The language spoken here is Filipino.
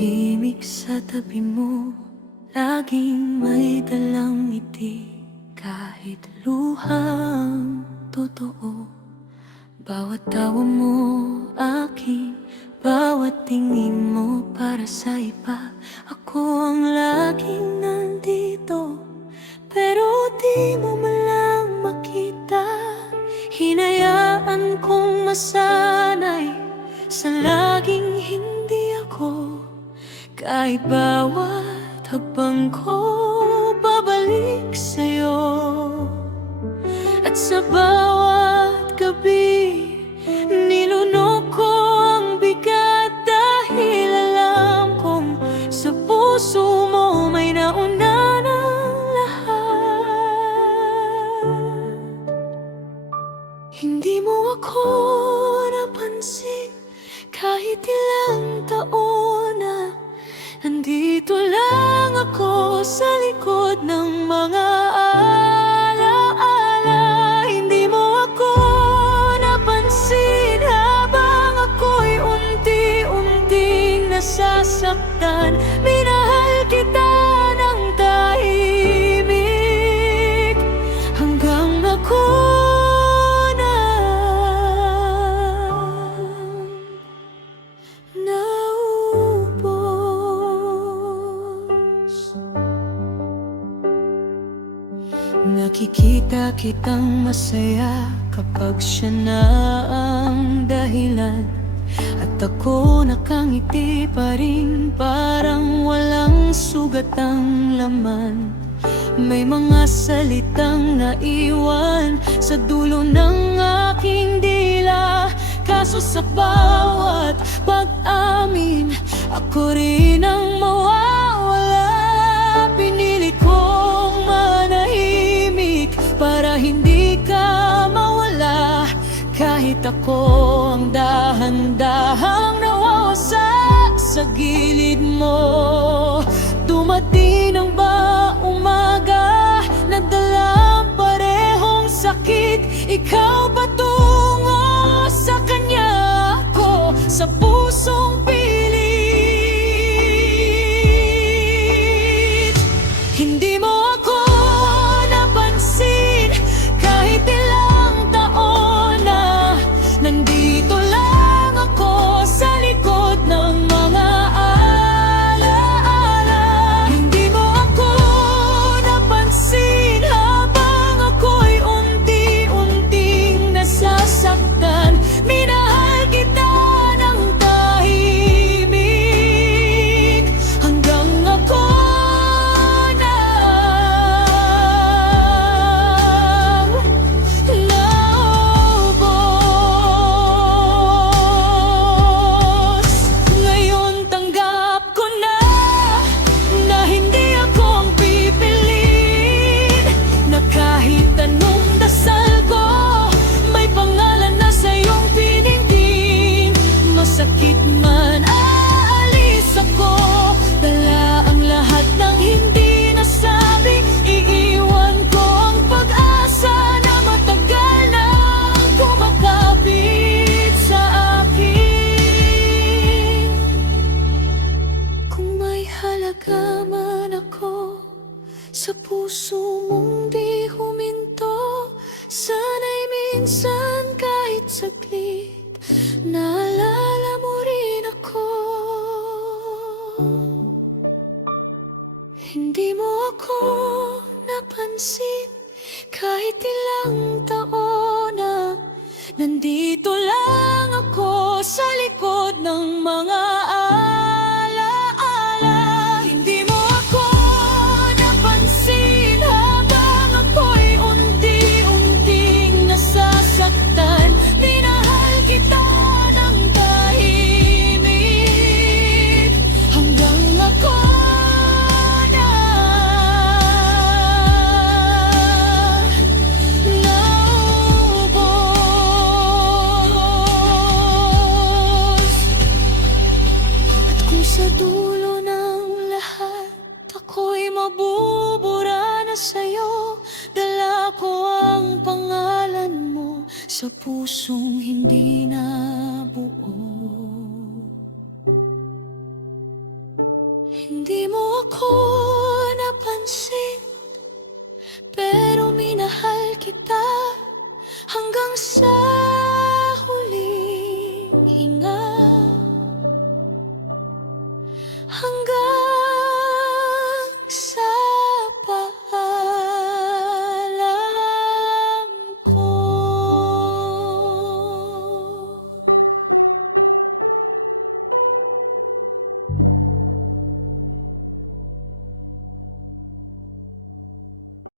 Tahimik sa tabi mo, laging may dalang ngiti. Kahit luhang totoo, bawat tawa mo aking, bawat tingin mo para sa iba. Ako ang laging nandito, pero di mo man lang makita. Hinayaan kong masanay sa laging hindi ako. Kahit bawat hakbang ko babalik sa'yo. At sa bawat gabi nilunok ko ang bigat, dahil alam kong sa puso mo may nauna ng lahat. Hindi mo ako napansin kahit ilang taon na. Nandito lang ako sa likod ng mga alaala. Hindi mo ako napansin habang ako'y unti-unting nasasaktan. Minahal kita ng tahimik hanggang ako nakikita kitang masaya kapag siya na ang dahilan. At ako nakangiti pa rin, parang walang sugat ang laman. May mga salitang naiwan sa dulo ng aking dila. Kaso sa bawat pag-amin, ako rin ang mawawala. Pinili kong manahimik para hindi ka mawala. Kahit ako ang dahan-dahang nawawasak sa gilid mo. Dumating ang ba umaga na dalang parehong sakit? Ikaw patungo sa kanya, ako sa pusong pilit. Hindi mo ako napansin kahit ilang taon na. Nandito lang ako sa likod ng mga alaala. Hindi mo ako napansin habang ako'y unti-unting nasasaktan. Minahal kita ng tahimik hanggang ako sakit man, aalis ako. Dala ang lahat ng hindi nasabi. Iiwan ko ang pag-asa na matagal nang kumakapit sa akin. Kung may halaga man ako sa puso mong di huminto, sana'y minsan kahit saglit naalala mo rin ako. Hindi mo ako napansin kahit ilang taon na. Nandito lang ako sa likod ng mga alaala. Hindi mo ako napansin habang ako'y unti-unting nasasaktan. Minahal kita ng tahimik hanggang ako naubos. At kung sa dulo ng lahat ako'y mabubura na sa'yo, dala ko ang pangalan mo sa pusong hindi na buo. Hindi mo ako napansin, pero minahal kita hanggang sa huling hinga. Hanggang